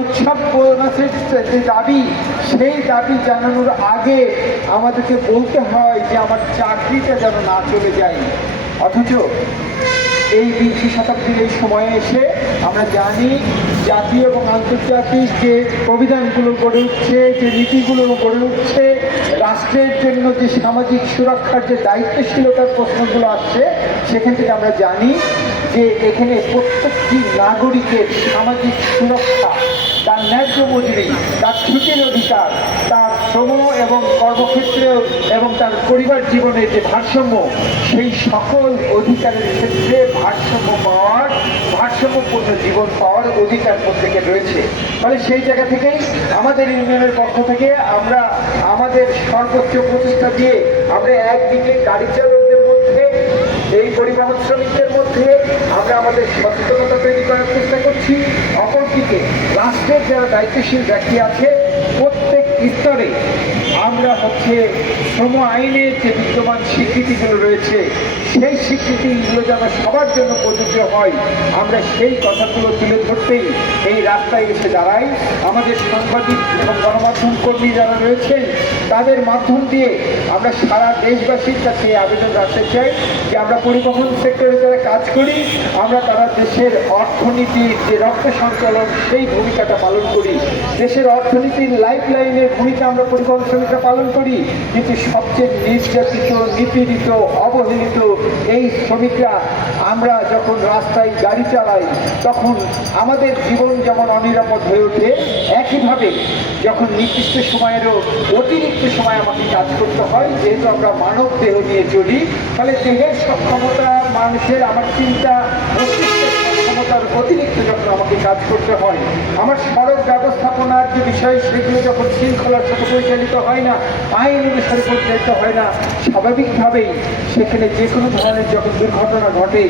উৎসব বোনাসের যে দাবি, সেই দাবি জানানোর আগে আমাদেরকে বলতে হয় যে আমার চাকরিটা যেন না চলে যায়। অথচ এই 20 শতাব্দীর এই সময়ে এসে আমরা জানি জাতীয় এবং আন্তর্জাতিক যে প্রবিধানগুলো গড়ে উঠছে, যে নীতিগুলো গড়ে উঠছে, রাষ্ট্রের জন্য যে সামাজিক সুরক্ষার যে দায়িত্বশীলতার প্রশ্নগুলো আসছে, সেখান থেকে আমরা জানি যে এখানে প্রত্যেকটি নাগরিকের সামাজিক সুরক্ষা, তার ন্যায্য মজুরি, তার ছুটির অধিকার, তার শ্রম এবং কর্মক্ষেত্রে এবং তার পরিবার জীবনের যে ভারসাম্য, সেই সকল অধিকারের ক্ষেত্রে ভারসাম্যপূর্ণ জীবন পাওয়ার অধিকার প্রত্যেকের রয়েছে। ফলে সেই জায়গা থেকেই আমাদের ইউনিয়নের পক্ষ থেকে আমরা আমাদের সর্বোচ্চ প্রচেষ্টা দিয়ে আমরা একদিকে গাড়ি চালকদের মধ্যে, এই পরিবহন শ্রমিকদের মধ্যে আমরা আমাদের সচেতনতা তৈরি করার চেষ্টা করছি। অপরদিকে রাষ্ট্রের যারা দায়িত্বশীল ব্যক্তি আছে প্রত্যেক স্তরে আমরা শ্রম আইনের যে বিদ্যমান স্বীকৃতিগুলো রয়েছে, সেই স্বীকৃতিগুলো যেন সবার জন্য প্রযোজ্য হয়, আমরা সেই কথাগুলো তুলে ধরতেই এই রাস্তায় এসে দাঁড়াই। আমাদের সাংবাদিক এবং গণমাধ্যম কর্মী যারা রয়েছেন তাদের মাধ্যম দিয়ে আমরা সারা দেশবাসীর কাছে আবেদন রাখতে চাই যে আমরা পরিবহন সেক্টরে যারা কাজ করি, আমরা তারা দেশের অর্থনীতির যে রক্ত সঞ্চালন সেই ভূমিকাটা পালন করি। দেশের অর্থনীতির লাইফ লাইনের ভূমিকা আমরা পরিবহন শ্রমিকরা পালন করি, কিন্তু সবচেয়ে নির্যাতিত, নিপীড়িত, অবহেলিত এই শ্রমিকরা আমরা যখন রাস্তায় গাড়ি চালাই তখন আমাদের জীবন যেমন অনিরাপদ হয়ে ওঠে, একইভাবে যখন নির্দিষ্ট সময়েরও অতিরিক্ত সময় আমাকে কাজ করতে হয়, যেহেতু আমরা মানব দেহ নিয়ে চলি, ফলে দেহের সক্ষমতা, মানুষের আমার চিন্তা, মস্তিষ্কের সক্ষমতার অতিরিক্ত যখন আমাকে কাজ করতে হয়, আমার সড়ক ব্যবস্থাপনার যে বিষয় সেগুলো যখন শৃঙ্খলার সাথে পরিচালিত হয় না, আইন অনুসারে পরিচালিত হয় না, স্বাভাবিকভাবেই সেখানে যে কোনো ধরনের যখন দুর্ঘটনা ঘটে